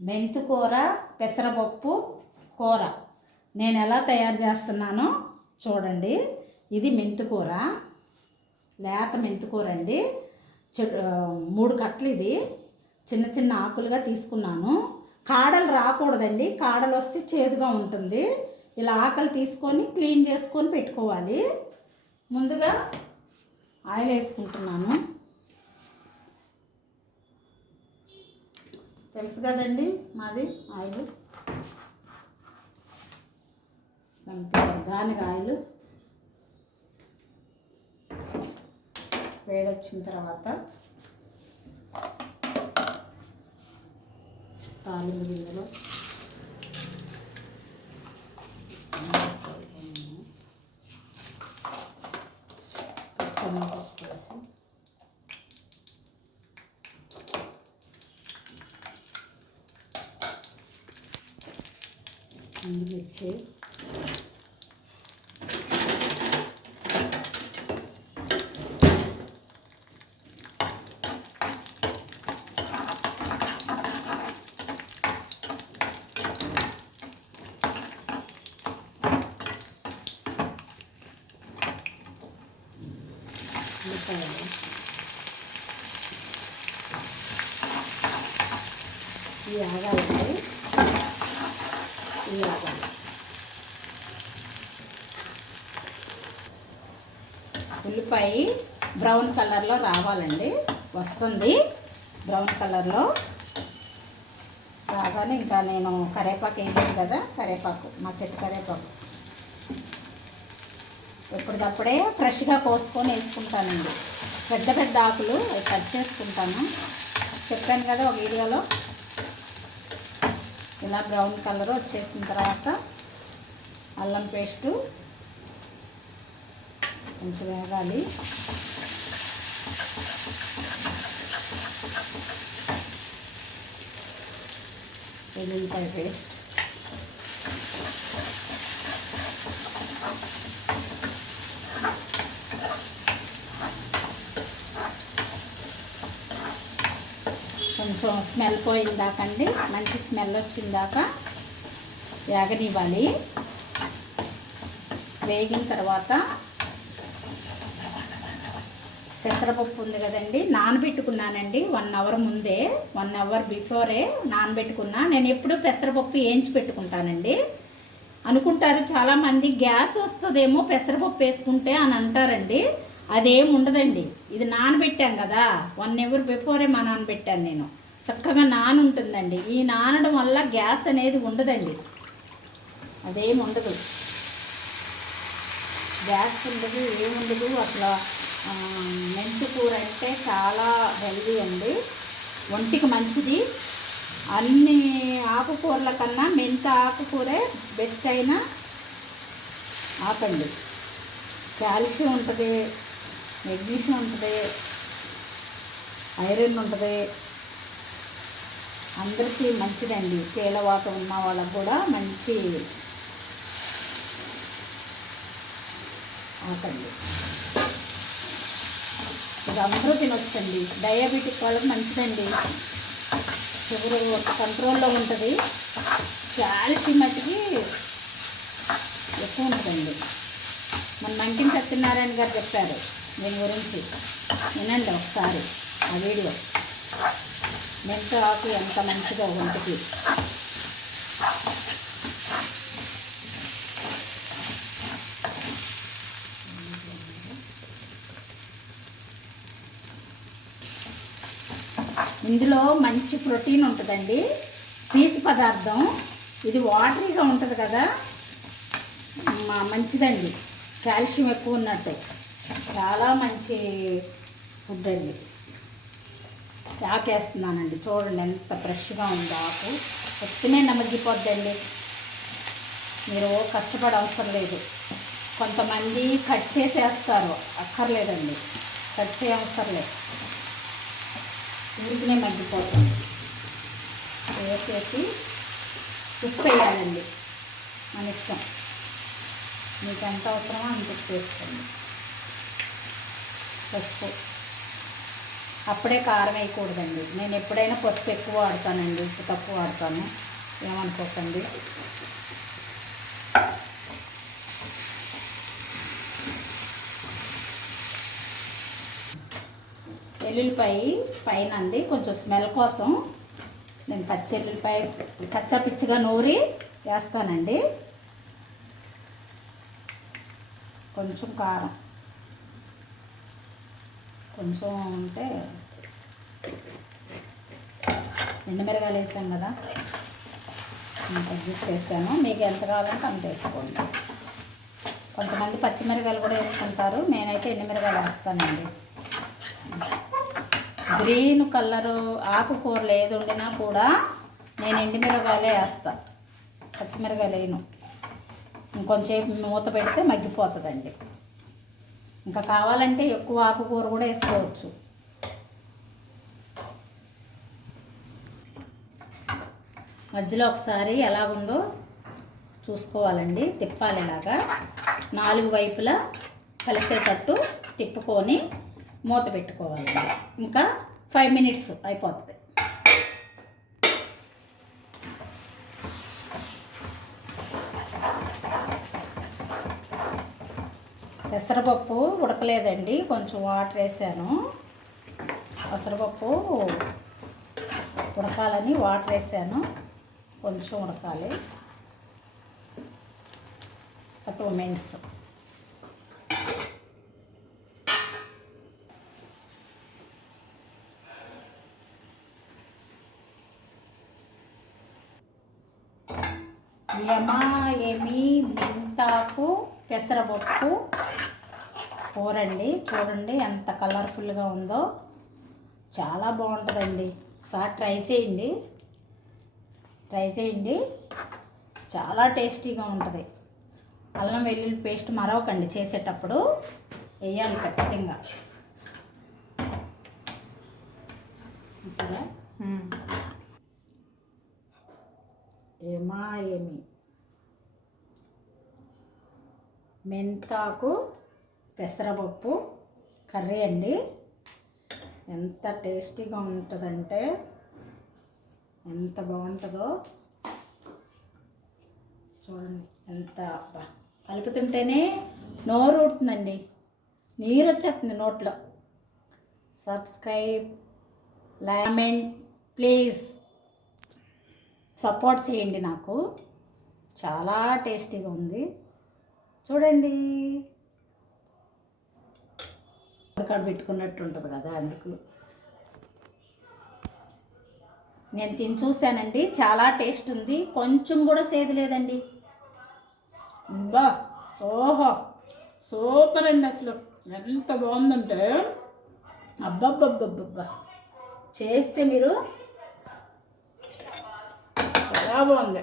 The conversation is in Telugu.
మెంతుకూర పెసరపప్పు కూర. నేను ఎలా తయారు చేస్తున్నానో చూడండి. ఇది మెంతికూర లేత మెంతికూర అండి. చె- మూడు కట్టలు ఇది. చిన్న చిన్న ఆకులుగా తీసుకున్నాను. కాడలు రాకూడదండి. కాడలు వస్తే చేదుగా ఉంటుంది. ఇలా ఆకలి తీసుకొని క్లీన్ చేసుకొని పెట్టుకోవాలి. ముందుగా ఆయిల్ వేసుకుంటున్నాను. తెలుసు కదండి మాది ఆయిల్. Organic oil. వేడొచ్చిన తర్వాత తాలింపు గింజలు పచ్చనిపప్పు হচ্ছে Yeah, I got ఇలాగా ఉల్లిపాయ బ్రౌన్ కలర్లో రావాలండి. వస్తుంది. బ్రౌన్ కలర్లో. రాగానే ఇంకా నేను కరేపాకు వేసాను కదా కరేపాకు మా చెట్టు కరేపాకు. ఎప్పటికప్పుడే ఫ్రెష్గా కోసుకొని వేసుకుంటానండి. పెద్ద పెద్ద ఆకులు కట్ చేసుకుంటాను. చెప్పాను కదా ఒక వీడియోలో ఇలా బ్రౌన్ కలర్ వచ్చేసిన తర్వాత అల్లం పేస్టు కొంచెం వేగాలి. వెల్లుల్లిపాయ పేస్ట్. కొంచెం స్మెల్ పోయిందాకండి. మంచి స్మెల్ వచ్చిందాక వేగనివ్వాలి. వేగిన తర్వాత పెసరపప్పు ఉంది కదండి నానబెట్టుకున్నానండి వన్ అవర్ ముందే వన్ అవర్ బిఫోరే నానబెట్టుకున్నా. నేను ఎప్పుడు పెసరపప్పు వేయించి పెట్టుకుంటానండి. అనుకుంటారు చాలామంది గ్యాస్ వస్తుందేమో పెసరపప్పు వేసుకుంటే అని అంటారండి. అదేం ఉండదండి. ఇది నానబెట్టాం కదా వన్ అవర్ బిఫోరే మా నానబెట్టాను నేను. చక్కగా నాన ఉంటుందండి ఈ నానడం వల్ల గ్యాస్ అనేది ఉండదండి. అదేం ఉండదు. గ్యాస్ ఉండదు ఏముండదు అసలు ఆ, మెంతి కూర అంటే చాలా హెల్దీ అండి. ఒంటికి మంచిది. అన్ని ఆకుకూరల కన్నా మెంత ఆకుకూరే బెస్ట్ అయినా ఆపండి. కాల్షియం ఉంటుంది మెగ్నీషియం ఉంటుంది ఐరన్ ఉంటుంది. అందరికీ మంచిదండి. కీలవాతం ఉన్న వాళ్ళకు కూడా మంచి ఆకండి ఇది అందరూ తినొచ్చండి. డయాబెటిక్ వాళ్ళకి మంచిదండి. షుగర్ కంట్రోల్లో ఉంటుంది. కాల్షియం మట్టికి ఎక్కువ ఉంటుందండి. మన మంకిన సత్యనారాయణ గారు చెప్పారు దీని గురించి. వినండి ఒకసారి ఆ వీడియో. మెంత ఆకు ఎంత మంచిదో ఒంటికి ఇందులో మంచి ప్రోటీన్ ఉంటుందండి. పీసు పదార్థం. ఇది వాటరీగా ఉంటుంది కదా? మా- మంచిదండి. కాల్షియం ఎక్కువ ఉన్నట్టే. చాలా మంచి ఫుడ్ అండి. ఆకేస్తున్నానండి చూడండి ఎంత ఫ్రెష్గా ఉందో ఆకు. వస్తేనే నమగిపోద్దండి మీరు కష్టపడ అవసరం లేదు కొంతమంది కట్ చేసేస్తారు. అక్కర్లేదండి. కట్ చేయ అవసరం లేదు ఊరికనే మగ్గిపోతుంది వేసేసి ఉప్పు వేయాలండి. మన ఇష్టం. మీకు ఎంత అవసరమో అంత ఉప్పు వేసుకోండి. పసుపు. అప్పుడే కారం వేయకూడదండి. నేను ఎప్పుడైనా పసుపు ఎక్కువ వాడతానండి ఉప్పు తక్కువ వాడతాను. ఏమనుకోకండి. ఎల్లుల్లిపాయ పైన అండి కొంచెం స్మెల్ కోసం నేను పచ్చి ఎల్లుల్లిపాయ కచ్చా పిచ్చిగా నూరి వేస్తానండి. కొంచెం కారం. కొంచెం అంటే ఎండుమిరగాయలు వేసాం కదా అడ్జస్ట్ చేస్తాను మీకు ఎంత కావాలంటే అంత వేసుకోండి. కొంతమంది పచ్చిమిరకాయలు కూడా వేసుకుంటారు. నేనైతే ఎండుమిరకాయలు వేస్తానండి. గ్రీన్ కలరు ఆకుకూరలు ఏది ఉండినా కూడా నేను ఎండుమిరకాయలే వేస్తా. పచ్చిమిరకాయలు వేయను. ఇంకొంచెం మూత పెడితే మగ్గిపోతుందండి. ఇంకా కావాలంటే ఎక్కువ ఆకుకూర కూడా వేసుకోవచ్చు. మధ్యలో ఒకసారి ఎలా ఉందో చూసుకోవాలండి. తిప్పాలి ఇలాగా. నాలుగు వైపులా కలిసేటట్టు తిప్పుకొని మూత పెట్టుకోవాలండి. ఇంకా ఫైవ్ మినిట్స్ అయిపోతుంది. పెసరపప్పు ఉడకలేదండి కొంచెం వాటర్ వేసాను. పెసరపప్పు ఉడకాలని వాటర్ వేసాను కొంచెం ఉడకాలి. టూ మినిట్స్ యమా ఏమి మెంతాకు పెసరపప్పు కూరండి చూడండి ఎంత కలర్ఫుల్గా ఉందో. చాలా బాగుంటుందండి. ఒకసారి ట్రై చేయండి. ట్రై చేయండి. చాలా టేస్టీగా ఉంటుంది. అల్లం వెల్లుల్లి పేస్ట్ మరవకండి చేసేటప్పుడు. వేయాలి ఖచ్చితంగా? ఏమా ఏమి మెంతాకు పెసరపప్పు కర్రీ అండి. ఎంత టేస్టీగా ఉంటుందంటే ఎంత బాగుంటుందో చూడండి. ఎంత కలుపుతుంటేనే నోరు ఊడుతుందండి. నీరు వచ్చేస్తుంది నోట్లో. Subscribe లైమెంట్ please. సపోర్ట్ చేయండి నాకు. చాలా టేస్టీగా ఉంది. చూడండి. కాడ పెట్టుకున్నట్టు ఉంటుంది కదా అందుకు. నేను తిని చూశానండి చాలా టేస్ట్ ఉంది. కొంచెం కూడా సేదు లేదండి. బా ఓహో సూపర్ అండి అసలు. ఎంత బాగుందంటే అబ్బబ్బబ్బబ్బబ్బా. చేస్తే మీరు చాలా బాగుంది.